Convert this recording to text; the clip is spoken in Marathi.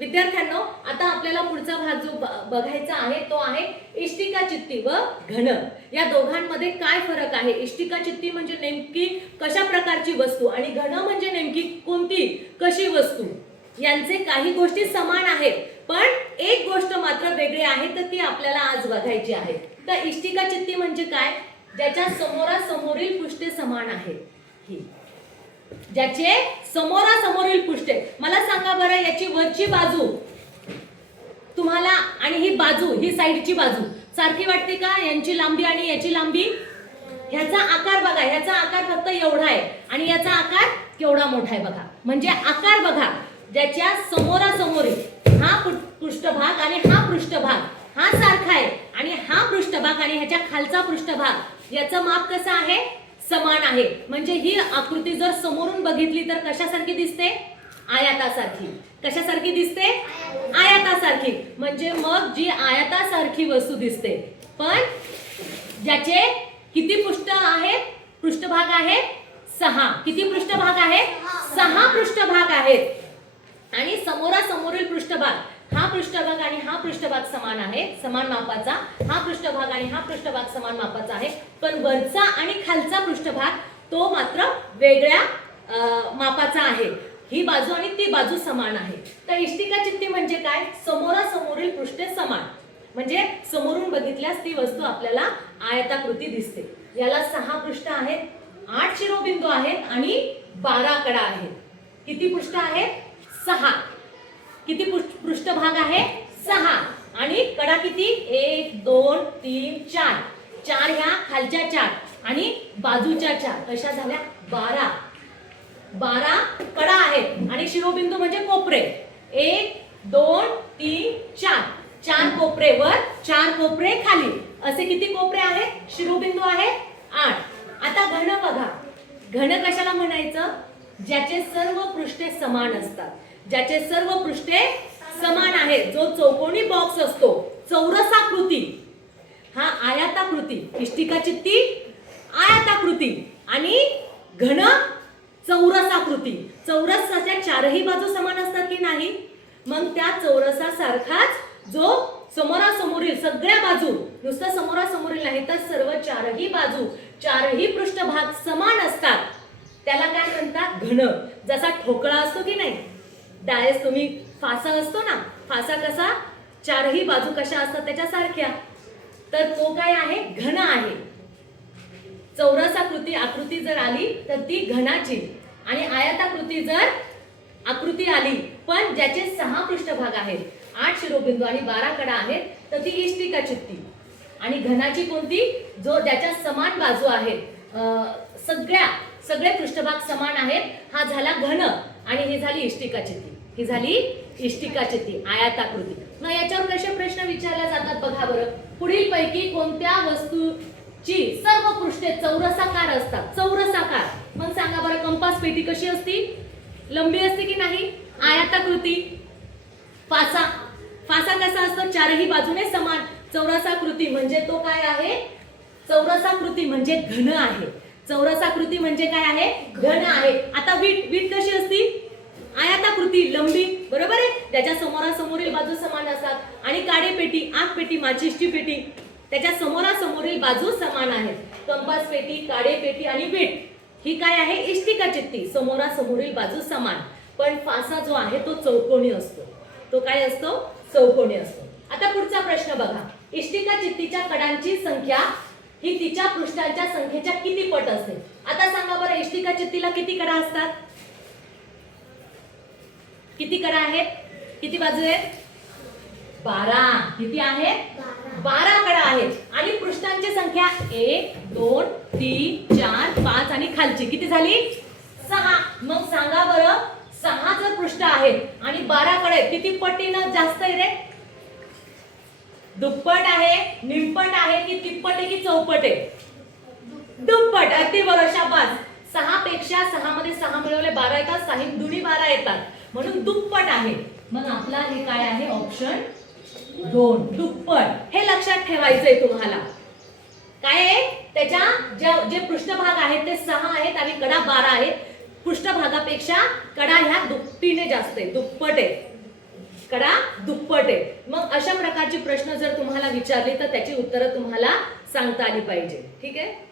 विद्यार्थ्यांनो, आता आपल्याला पुढचा भाग जो बघायचा आहे तो आहे इष्टिका चित्ती व घन. या दोघांमध्ये काय फरक आहे? इष्टिका चित्ती म्हणजे नेमकी कशा प्रकारची वस्तू आणि घन म्हणजे नेमकी कोणती कशी वस्तू. यांचे काही गोष्टी समान आहेत, पण एक गोष्ट मात्र वेगळी आहे, तर ती आपल्याला आज बघायची आहे. तर इष्टिका चित्ती म्हणजे काय? ज्याच्या समोरासमोरील पृष्ठे समान आहेत. ही ज्याचे समोरासमोरील पृष्ठे. मला सांगा बरं, याची वरची बाजू तुम्हाला आणि ही बाजू, ही साइडची बाजू सारखी वाटते का? यांची लांबी आणि याची लांबी, ह्याचा आकार बघा. ह्याचा आकार फक्त एवढा आहे आणि याचा आकार केवढा मोठा आहे बघा. म्हणजे आकार बघा, ज्याच्या समोरासमोरील हा पृष्ठभाग आणि हा पृष्ठभाग हा सारखा आहे आणि हा पृष्ठभाग आणि ह्याच्या खालचा पृष्ठभाग याचं माप कसं आहे? समान आहे. म्हणजे ही आकृती जर समोरून बघितली तर कशासारखी दिसते? आयतासारखी. कशासारखी दिसते? आयतासारखी. म्हणजे मग जी आयतासारखी वस्तू दिसते, पण ज्याचे किती पृष्ठभाग आहे? 6. किती पृष्ठभाग आहे? 6 पृष्ठभाग आहेत. आणि समोरासमोरील पृष्ठभाग, हा पृष्ठभाग आणि हा पृष्ठभाग समान आहे, समान मापाचा. हा पृष्ठभाग आणि हा पृष्ठभाग समान मापाचा आहे, पण वरचा आणि खालचा पृष्ठभाग तो मात्र वेगळ्या मापाचा आहे. ही बाजू आणि ती बाजू समान आहे. तर इष्टिका चित्ती म्हणजे काय? समोरासमोरील पृष्ठे समान. म्हणजे समोरून बघितल्यास ती वस्तू आपल्याला आयताकृती दिसते. याला 6 पृष्ठ आहेत, 8 शिरोबिंदू आहेत आणि 12 कडा आहेत. किती पृष्ठ आहेत? 6. किती पृष्ठभाग आहे? 6. आणि कडा किती? 1 2 3 4. 4 ह्या खालच्या 4 आणि बाजूच्या 4 कशा झाल्या? 12 कडा आहेत. आणि शिरोबिंदू म्हणजे कोपरे. 1 2 3 4. 4 कोपरे वर, 4 कोपरे खाली, असे किती कोपरे आहेत? शिरोबिंदू आहेत 8. आता घन बघा. घन कशाला म्हणायचं? ज्याचे सर्व पृष्ठे समान असतात. ज्याचे सर्व पृष्ठे समान आहेत. जो चौकोनी बॉक्स असतो, चौरसाकृती, हा आयताकृती. इष्टिका चित्ती आयताकृती आणि घन चौरसाकृती. चौरसाच्या चारही बाजू समान असतात की नाही? मग त्या चौरसासारखाच जो समोरासमोरील सगळ्या बाजू, नुसतं समोरासमोरील नाही तर सर्व चारही बाजू, चारही पृष्ठभाग समान असतात, त्याला काय म्हणतात? घन. जसा ठोकळा असतो की नाही, डायस तुम्ही फासा असतो ना, फासा कसा चारही बाजू कशा असतात त्याच्यासारख्या, तर तो काय आहे? घन आहे. चौरसाकृती आकृती जर आली तर ती घनाची, आणि आयताकृती जर आकृती आली पण ज्याचे 6 पृष्ठभाग आहेत, 8 शिरोबिंदू आणि 12 कडा आहेत, तर ती इष्टिका चित्ती. आणि घनाची कोणती? जो ज्याच्या समान बाजू आहेत, सगळे पृष्ठभाग समान आहेत, हा झाला घन. आणि ही झाली इष्टिका चित्ती. ही झाली इष्टिका चित्ती आयताकृती. मग याच्यावर कसे प्रश्न विचारले जातात बघा बरं. पुढील पैकी कोणत्या वस्तूची सर्व पृष्ठे चौरसाकार असतात? चौरसाकार. मग सांगा बरं, कंपास पेटी कशी असती? लंबी असते की नाही? आयताकृती. फासा कसा असतो? चारही बाजूने समान. चौरसाकृती म्हणजे तो काय आहे? चौरसाकृती म्हणजे घन आहे. चौरसाकृती म्हणजे काय आहे? घन आहे. आता वीट कशी असती? आयताकृती, लंबी, बरोबर आहे. त्याच्या समोरासमोरील बाजू समान असतात. आणि काडेपेटी, आग पेटी, माचिसची पेटी, त्याच्या समोरासमोरील बाजू समान आहेत. कंपास पेटी, काडेपेटी आणि वीट ही काय आहे? इष्टिका चित्ती. समोरासमोरील बाजू समान. पण फासा जो आहे तो चौकोनी असतो. तो काय असतो? चौकोनी असतो. आता पुढचा प्रश्न बघा. इष्टिका चित्तीच्या कडांची संख्या ही तिच्या पृष्ठांच्या संख्येच्या किती पट असते? आता सांगा बरं, इष्टिका चित्तीला किती कडा असतात? किती कडा आहेत? किती बाजू आहेत? 12. किती आहेत? 12 कडा आहेत. आणि पृष्ठांची संख्या 1 2 3 4 5 आणि खालची किती झाली? 6. मग सांगा बरं, 6 जर पृष्ठ आहेत आणि 12 कडे, किती पटीनं जास्त आहे रे? दुप्पट आहे, निमपट आहे की तिप्पट आहे की चौपट आहे? दुप्पट. अगदी बरोबर, शाबास. 6 पेक्षा 6 मध्ये 6 मिळवले 12 येतात, 6 दुनी 12 येतात, म्हणून दुप्पट आहे. मग आपला हे काय आहे? ऑप्शन 2, दुप्पट. हे लक्षात ठेवायचंय तुम्हाला. काय आहे? त्याच्या जे पृष्ठभाग आहेत ते 6 आहेत आणि कडा 12 आहेत. पृष्ठभागापेक्षा कडा ह्या दुप्पटीने जास्त आहे, दुप्पट आहे. कडा दुप्पट आहे. मग अशा प्रकारची प्रश्न जर तुम्हाला विचारली तर त्याची उत्तरं तुम्हाला सांगता आली पाहिजे. ठीक आहे.